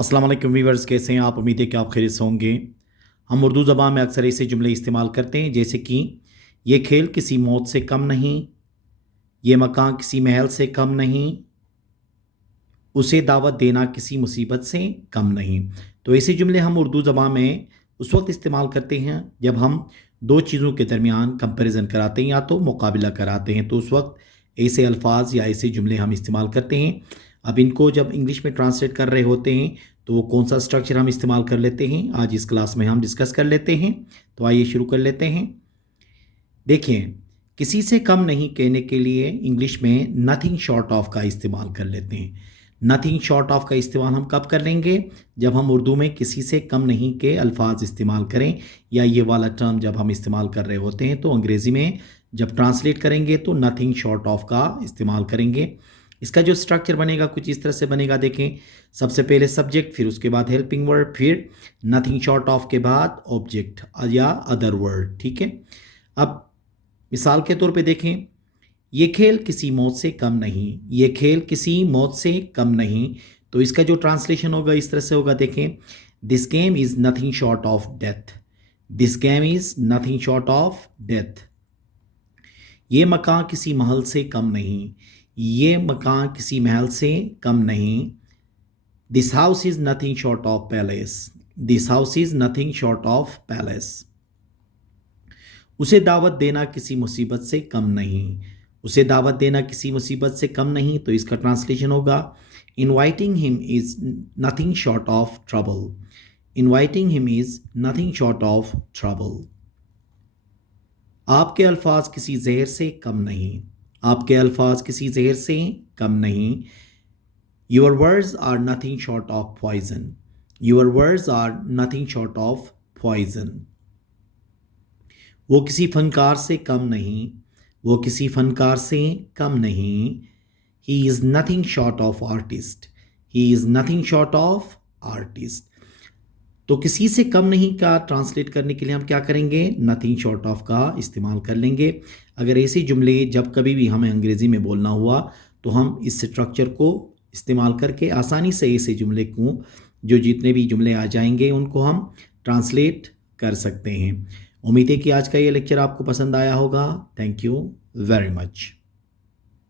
अस्सलाम वालेकुम वीवर्स, कैसे हैं आप? उम्मीद है कि आप खैरियत से होंगे। हम उर्दू ज़बान में अक्सर ऐसे जुमले इस्तेमाल करते हैं जैसे कि ये खेल किसी मौत से कम नहीं, ये मकान किसी महल से कम नहीं, उसे दावत देना किसी मुसीबत से कम नहीं। तो ऐसे जुमले हम उर्दू ज़बान में उस वक्त इस्तेमाल करते हैं जब हम दो चीज़ों के दरमियान कंपैरिजन कराते हैं या तो मुकाबला कराते हैं, तो उस वक्त ऐसे अल्फाज या ऐसे जुमले हम इस्तेमाल करते हैं। अब इनको जब इंग्लिश में ट्रांसलेट कर रहे होते हैं तो वो कौन सा स्ट्रक्चर हम इस्तेमाल कर लेते हैं, आज इस क्लास में हम डिस्कस कर लेते हैं। तो आइए शुरू कर लेते हैं। देखिए, किसी से कम नहीं कहने के लिए इंग्लिश में नथिंग शॉर्ट ऑफ का इस्तेमाल कर लेते हैं। नथिंग शॉर्ट ऑफ का इस्तेमाल हम कब कर लेंगे? जब हम उर्दू में किसी से कम नहीं के अल्फाज इस्तेमाल करें या ये वाला टर्म जब हम इस्तेमाल कर रहे होते हैं तो अंग्रेज़ी में जब ट्रांसलेट करेंगे तो नथिंग शॉर्ट ऑफ का इस्तेमाल करेंगे। इसका जो स्ट्रक्चर बनेगा कुछ इस तरह से बनेगा। देखें, सबसे पहले सब्जेक्ट, फिर उसके बाद हेल्पिंग वर्ड, फिर नथिंग शॉर्ट ऑफ के बाद ऑब्जेक्ट या अदर वर्ड। ठीक है। अब मिसाल के तौर पे देखें, ये खेल किसी मौत से कम नहीं, ये खेल किसी मौत से कम नहीं। तो इसका जो ट्रांसलेशन होगा इस तरह से होगा। देखें, this game is nothing short of death, this game is nothing short of death. ये मकान किसी महल से कम नहीं, ये मकान किसी महल से कम नहीं। This house is nothing short of palace, this house is nothing short of palace. उसे दावत देना किसी मुसीबत से कम नहीं, उसे दावत देना किसी मुसीबत से कम नहीं। तो इसका ट्रांसलेशन होगा, inviting him is nothing short of trouble, inviting him is nothing short of trouble. आपके अल्फाज किसी जहर से कम नहीं, आपके अल्फाज किसी जहर से कम नहीं। Your words are nothing short of poison, your words are nothing short of poison. वो किसी फनकार से कम नहीं, वो किसी फनकार से कम नहीं। He is nothing short of artist, he is nothing short of artist. तो किसी से कम नहीं का ट्रांसलेट करने के लिए हम क्या करेंगे? नथिंग शॉर्ट ऑफ का इस्तेमाल कर लेंगे। अगर ऐसे जुमले जब कभी भी हमें अंग्रेज़ी में बोलना हुआ तो हम इस स्ट्रक्चर को इस्तेमाल करके आसानी से ऐसे जुमले को, जो जितने भी जुमले आ जाएंगे उनको हम ट्रांसलेट कर सकते हैं। उम्मीद है कि आज का ये लेक्चर आपको पसंद आया होगा। Thank you very much.